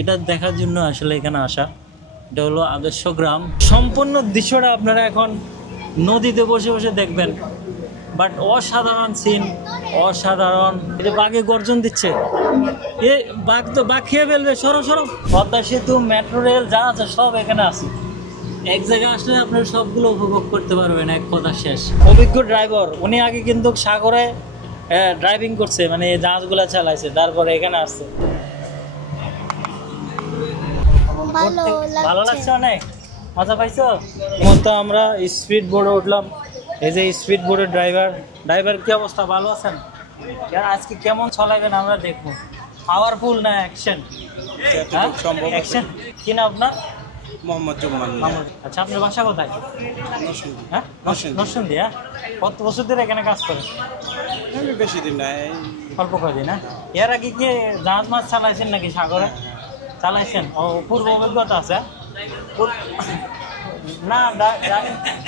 এটা দেখার জন্য আসলে এখানে আসা। এটা হলো আদর্শ গ্রাম। সম্পূর্ণ দৃশ্যটা আপনারা এখন নদীতে বসে বসে দেখবেন, বাট অসাধারণ সিন, অসাধারণ। এটা বাঘে গর্জন দিচ্ছে, এ বাঘ তো বাঘ খেয়ে ফেলবে, সরো সরো। পদ্মা সেতু, মেট্রো রেল যা আছে সব এখানে আছে। এক জায়গায় আসলে আপনারা সবগুলো উপভোগ করতে পারবেন, এক কথা শেষ। অভিজ্ঞ ড্রাইভার উনি আগে কিন্তু সাগরে ড্রাইভিং করছে, মানে জাহাজগুলা চালাইছে, তারপরে এখানে আসছে। ভালো লাগছে, অনেক মজা পাইছো। তো আমরা স্পিড বোর্ডে উঠলাম। এই যে স্পিড বোর্ডের ড্রাইভার কি অবস্থা, ভালো আছেন? আজকে কেমন চলাবেন আমরা দেখবো। পাওয়ারফুল না অ্যাকশন? অ্যাকশন। কি না আপনার? মোহাম্মদ জুম্মান। আচ্ছা, আপনার বাসা কোথায়? হ্যাঁ, নরসিংদী। হ্যাঁ, কত বছর ধরে এখানে কাজ করেন? বেশি দিন নাই, অল্প কদিন। হ্যাঁ, এর আগে কি জাহাজ মাছ চালাইছেন নাকি সাগরে চালাইছেন? ও, পূর্ব অভিজ্ঞতা আছে না?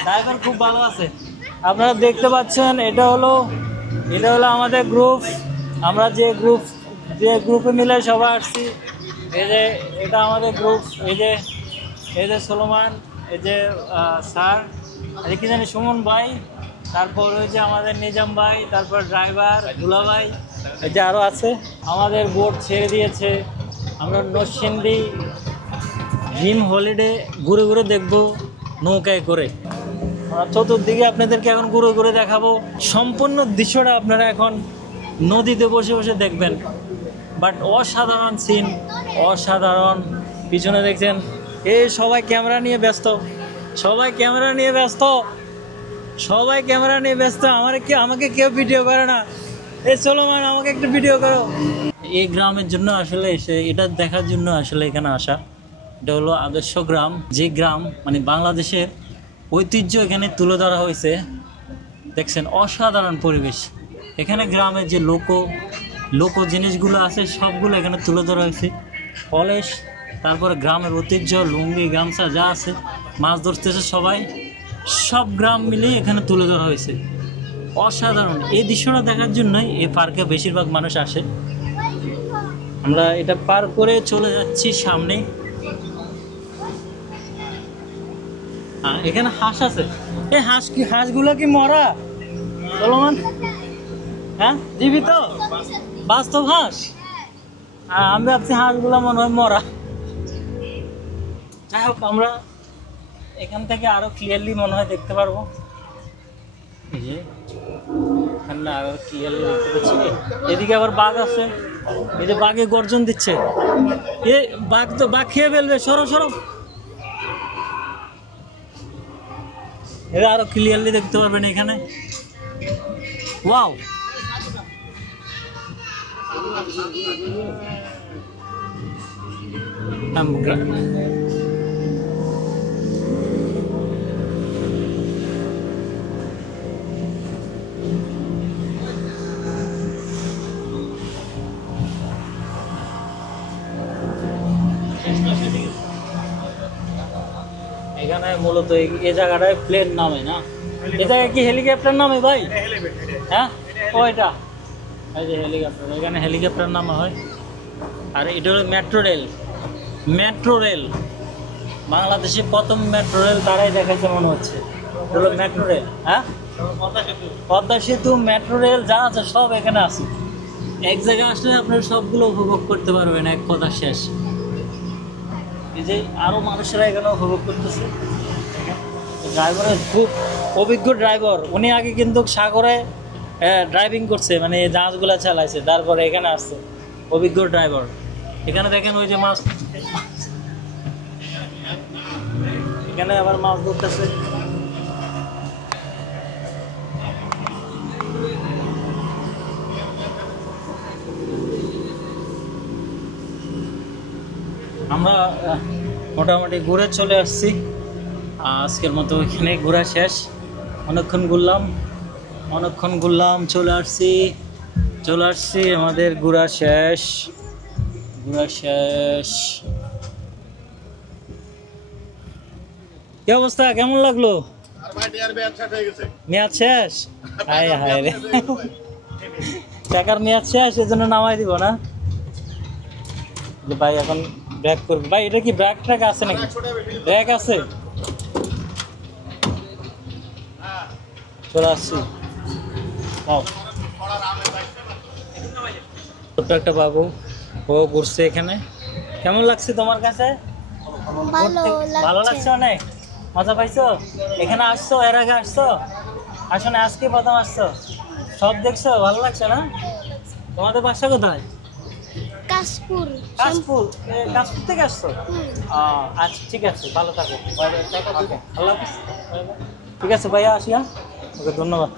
ড্রাইভার খুব ভালো আছে। আপনারা দেখতে পাচ্ছেন, এটা হলো আমাদের গ্রুপ। আমরা যে গ্রুপে মিলে সবাই আসছি। এই যে এটা আমাদের গ্রুপ। এই যে সোলোমান, এই যে স্যার, এই কি জানি সুমন ভাই, তারপর ওই যে আমাদের নিজাম ভাই, তারপর ড্রাইভার দুলা ভাই, এই যে আরও আছে। আমাদের বোট ছেড়ে দিয়েছে। আমরা নরসিংদী ড্রিম হলিডে ঘুরে ঘুরে দেখবো নৌকায় করে। চতুর্দিকে আপনাদেরকে এখন ঘুরে ঘুরে দেখাবো। সম্পূর্ণ দৃশ্যটা আপনারা এখন নদীতে বসে বসে দেখবেন, বাট অসাধারণ সিন, অসাধারণ। পিছনে দেখছেন সবাই ক্যামেরা নিয়ে ব্যস্ত, আমাকে কেউ ভিডিও করে না। চলো মান, আমাকে একটু ভিডিও করো। এই গ্রামের জন্য আসলে এটা দেখার জন্য আসলে এখানে আসা। এটা হলো আদর্শ গ্রাম, যে গ্রাম মানে বাংলাদেশের ঐতিহ্য এখানে তুলে ধরা হয়েছে। দেখছেন অসাধারণ পরিবেশ। এখানে গ্রামের যে লোক জিনিসগুলো আছে সবগুলো এখানে তুলে ধরা হয়েছে। পলেশ, তারপরে গ্রামের ঐতিহ্য, লুঙ্গি গামছা যা আছে, মাছ ধরতেছে সবাই, সব গ্রাম মিলে এখানে তুলে ধরা হয়েছে। অসাধারণ। এই দৃশ্যটা দেখার জন্যই এই পার্কে বেশিরভাগ মানুষ আসে। আমরা এটা পার করে চলে যাচ্ছি সামনে। এখানে হাঁস আছে। এই হাঁসগুলো কি মরা চলমান? হ্যাঁ, জীবিত বাস্তব হাঁস। আমি ভাবছি হাঁসগুলো মনে হয় মরা। যাই হোক, আমরা এখান থেকে আরো ক্লিয়ারলি মনে হয় দেখতে পারবো। এই যে এখানে আরো ক্লিয়ারলি দেখতে পাচ্ছি। এদিকে আবার বাঘ আছে। এই যে বাঘে গর্জন দিচ্ছে, এ বাঘ তো বাঘ খেয়ে ফেলবে, সরো সরো। এরা আরো ক্লিয়ারলি দেখতে পারবেন এখানে। ওয়াও, এখানে মূলত এই জায়গাটায় প্লেন নামে না? এই জায়গায় কি হেলিকপ্টার নামে ভাই? হ্যাঁ, ওইটা এই যে হেলিকপ্টার, এখানে হেলিকপ্টার নামা হয়। আর এটা হলো মেট্রো রেল। বাংলাদেশে প্রথম মেট্রো রেল তারাই দেখাচ্ছে মনে হচ্ছে। হলো মেট্রো রেল। হ্যাঁ, পদ্মা সেতু, মেট্রো রেল যা আছে সব এখানে আছে। এক জায়গায় আসলে আপনারা সবগুলো উপভোগ করতে পারবেন, এক কথা শেষ। এই যে আরো মানুষেরা এখানে উপভোগ করতেছে। ড্রাইভারের খুব অভিজ্ঞ ড্রাইভার উনি আগে কিন্তু সাগরে ড্রাইভিং করছে, মানে জাহাজগুলা চালাইছে, তারপরে এখানে আসছে। অভিজ্ঞ ড্রাইভার। এখানে দেখেন ওই যে মাছ, এখানে আবার মাছ ধরতেছে। আমরা মোটামুটি ঘুরে চলে আসছি। আজকের মতো এখানে ঘোরা শেষ। অনেকক্ষণ ঘুরলাম, চলে আসছি। আমাদের ঘোরা শেষ। কি অবস্থা, কেমন লাগলো? মেয়াদ শেষ? হায় হায় রে, টাকার মেয়াদ শেষ, এজন্য নামাই দিব না। ভাই এখন ব্রেক করবে ভাই, এটা কি ব্রেক ট্র্যাক আছে নাকি? ব্রেক আছে, চলে আসছি। ছোট্ট একটা বাবু, ও ঘুরছে এখানে। কেমন লাগছে তোমার কাছে? ভালো লাগছে অনেক? মজা পাইছো? এখানে আসছো, এর আগে আসছো? আসো না, আজকে প্রথম আসছো? সব দেখছো, ভালো লাগছে না? তোমাদের বাসা কোথায়? কাশপুর। কাশপুর। কাশপুর থেকে আসছো? আচ্ছা ঠিক আছে, ভালো থাকো। Okay, আল্লাহ হাফিজ। ঠিক আছে ভাইয়া, আসি। হ্যাঁ, ওকে, ধন্যবাদ।